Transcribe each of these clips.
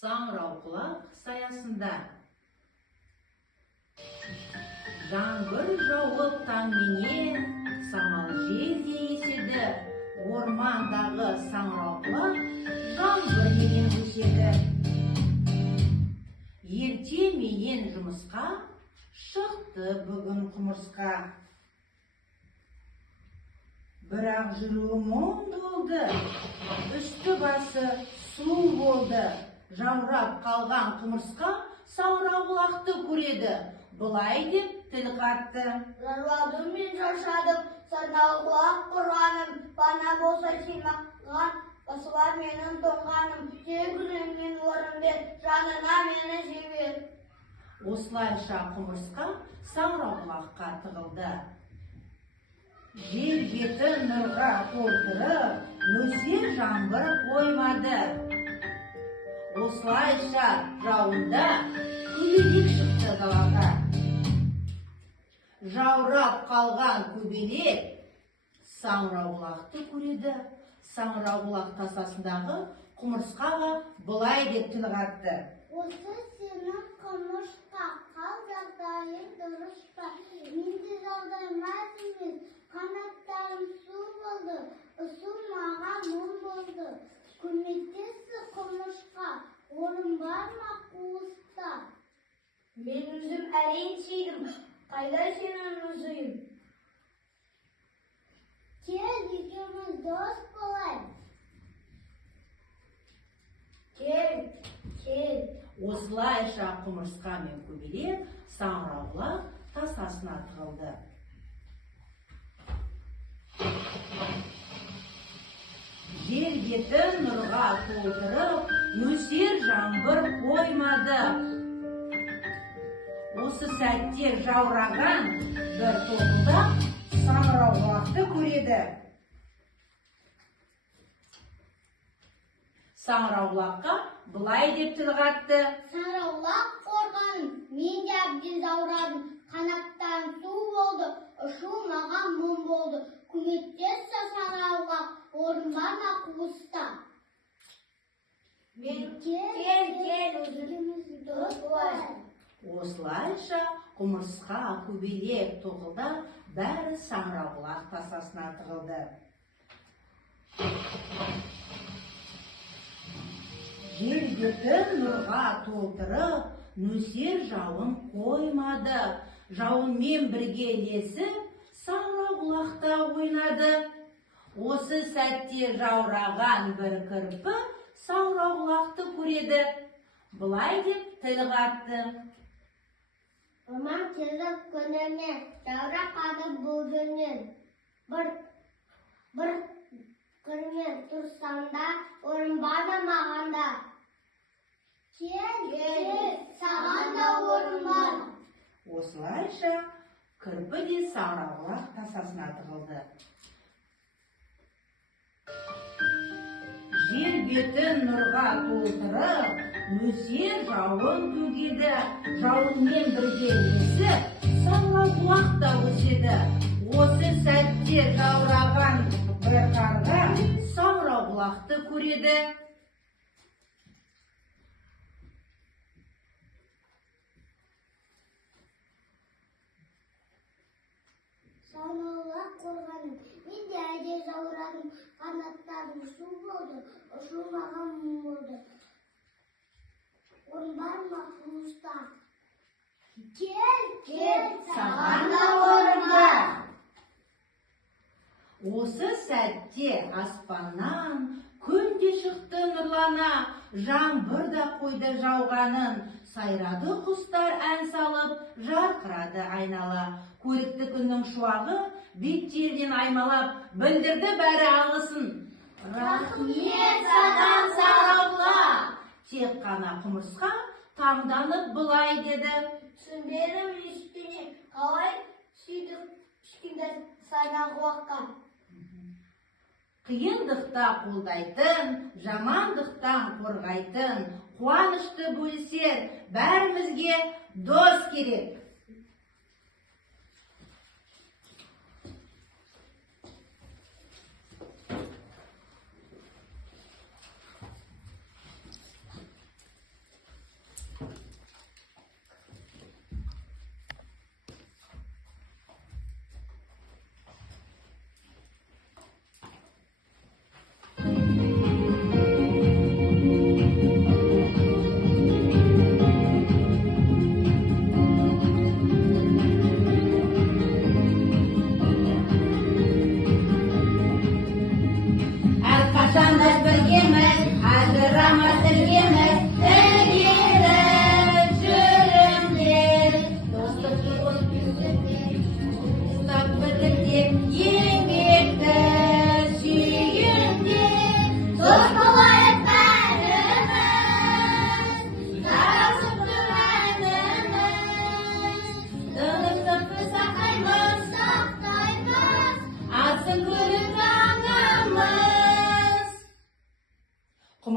Саңырауқұлақ саясында. Жаңбыр жауып таңменен, самал жел де еседі. Ормандағы саңырауқұлақ жаңбырменен өседі. Ертеменен жұмысқа шықты бүгін құмырсқа. Бірақ жүруі мұң болды, үсті басы су болды. Жаурап қалған құмырсқа саңырауқұлақты көреді. Бұлай деп тіл қатты: Жарладым мен шаршадым, саңырауқұлақ құрғаным, бана болса сен маған, басылар менің тоңғаным, тегінен орын бер, жанына мені жібер. Осылайша құмырсқа саңырауқұлаққа тығылды. Жер бетін нұрға толтырып, нөсер жаңбыр қоймады. Осылайша жауында көбелек шықты далаға. Жаурап қалған көбелек саңырауқұлақты көреді. Саңырауқұлақ тасасындағы құмырсқаға бұлай деп тіл қатты: Осы сенің құмырсқа, қал жағдайың дұрыс па? Менде жағдай мәз емес, қанаттарым су болды, ұсу маған мұң болды. Көмектесі құмырсқа, орын бар ма қуыста? Мен өзім әрең сейдім, қайда сенің өзің? Кел, екеуміз дос болайық. Кел. Осылайша құмырсқа мен көбелек саңырауқұлақ тасасына тығылды. Жер бетін нұрға толтырып, нөсер жаңбыр қоймады. Осы сәтте жаураған бір тоқылдақ саңырауқұлақты көреді. Саңырауқұлаққа бұлай деп тіл қатты: Саңырауқұлақ қорғаным, мен де әбден жаурадым, қанаттарым су болды, ұшу маған мұң болды. Көмектесі саңырауқұлақ, орын бар ма қуыста? Кел, өзіміз дос болайық. Осылайша құмырсқа, көбелек, тоқылдақ бәрі саңырауқұлақ тасасына тығылды. Жер бетін нұрға толтырып, нөсер жауын қоймады. Жауынмен бірге ілесіп, саңырауқұлақта ойнады. Осы сәтте жаураған бір кірпі саңырауқұлақты көреді. Бұлай деп тіл қатты: Мамам келіп күнімнен, жаурақады бұл дүниен. Бір күнмен тұрсам да, орын бар да мағанда. Кел, саған да орын бар. Осылайша кірпі де саңырауқұлақ тасасына тығылды. Жер бетін нұрға толтырып, нөсер жауын төгеді. Жауынмен бірге ілесіп, саңырауқұлақ та өседі. Осы сәтте жаураған бір қарға саңырауқұлақты көреді. Саңырауқұлақ қорғаным, мен де әбден жаурадым, қанаттарым су болды, ұшу маған мұң болды. Орын бар ма қуыста? Кел, Саған да орын бар. Осы сәтте аспаннан күн де шықты нұрлана, жаңбыр да қойды жауғанын. Сайрады құстар ән салып, жарқырады айнала. Көрікті күннің шуағы беттерінен аймалап, білдірді бәрі алғысын. Рахмет саған саңырауқұлақ. Тек қана құмырсқа таңданып бұлай деді: Түсінбедім ештеңе, қалай сөйтіп кішкентай саңырауқұлаққа? Қиындықта қолдайтын, жамандықтан қорғайтын, қуанышты бөлісер, бәрімізге дос керек.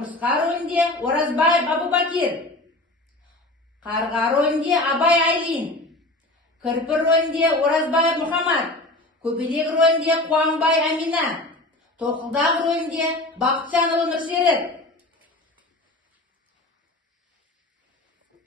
Құмырсқа рөлінде Оразбаев Абубакир. Қарға рөлінде Абай Айлин. Кірпір рөлінде Оразбаев Мұхаммад. Көбелек рөлінде Қуанбай Амина. Тоқылдақ рөлінде Бақытжанұлы Нұрсерік.